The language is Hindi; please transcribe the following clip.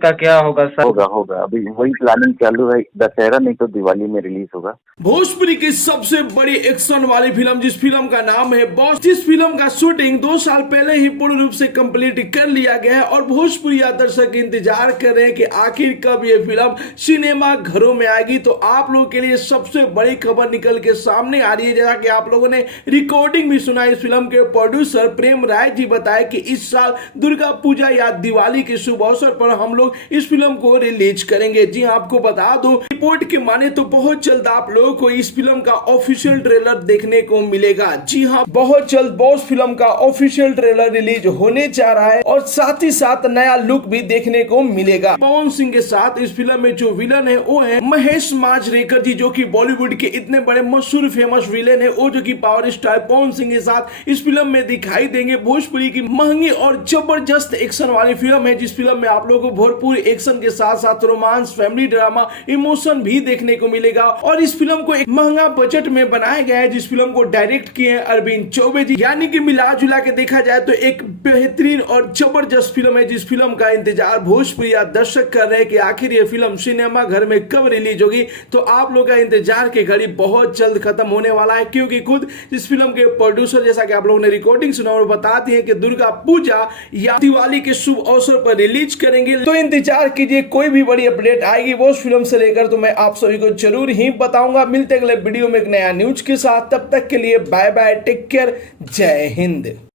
का क्या होगा सर? होगा अभी वही प्लानिंग चालू है, दशहरा नहीं तो दिवाली में रिलीज होगा। भोजपुरी की सबसे बड़ी एक्शन वाली फिल्म, जिस फिल्म का नाम है बॉस, जिस फिल्म का शूटिंग 2 साल पहले ही पूर्ण रूप से कंप्लीट कर लिया गया है और भोजपुरी दर्शक इंतजार कर रहे हैं कि आखिर कब ये फिल्म सिनेमा घरों में आएगी। तो आप लोगों के लिए सबसे बड़ी खबर निकल के सामने आ रही है। जैसा कि आप लोगों ने रिकॉर्डिंग भी सुना, इस फिल्म के प्रोड्यूसर प्रेम राय जी बताए कि इस साल दुर्गा पूजा या दिवाली के शुभ अवसर पर हम लोग इस फिल्म को रिलीज करेंगे। जी हाँ, आपको बता दो, रिपोर्ट के माने तो बहुत जल्द आप लोगों को इस फिल्म का ऑफिशियल ट्रेलर देखने को मिलेगा। जी हाँ, बहुत जल्द बॉस फिल्म का ऑफिशियल ट्रेलर रिलीज होने जा रहा है और साथ ही साथ नया लुक भी देखने को मिलेगा। पवन सिंह के साथ इस फिल्म में जो विलन है वो है महेश मांजरेकर जी, जो कि बॉलीवुड के इतने बड़े मशहूर फेमस विलन है। वो जो कि पावर स्टार पवन सिंह के साथ इस फिल्म में दिखाई देंगे। भोजपुरी की महंगी और जबरदस्त एक्शन वाली फिल्म है, जिस फिल्म में आप लोगों को भरपूर एक्शन के साथ साथ रोमांस, फैमिली ड्रामा, इमोशन भी देखने को मिलेगा। और इस फिल्म को एक महंगा बजट में बनाया गया है, जिस फिल्म को डायरेक्ट किए हैं अरविंद चौबे जी। यानी कि मिला जुला के देखा जाए तो एक बेहतरीन और जबरदस्त फिल्म है, जिस फिल्म का इंतजार भोजपुरी दर्शक कर रहे हैं कि आखिर ये फिल्म सिनेमा घर में कब रिलीज होगी। तो आप लोग का इंतजार की घड़ी बहुत जल्द खत्म होने वाला है, क्योंकि खुद इस फिल्म के प्रोड्यूसर, जैसा कि आप लोगों ने रिकॉर्डिंग सुना और बताती है कि दुर्गा पूजा या दिवाली के शुभ अवसर पर रिलीज करेंगे। तो इंतजार कीजिए, कोई भी बड़ी अपडेट आएगी वो फिल्म से लेकर तो मैं आप सभी को जरूर ही बताऊंगा। मिलते अगले वीडियो में एक नया न्यूज के साथ, तब तक के लिए बाय बाय, टेक केयर, जय हिंद।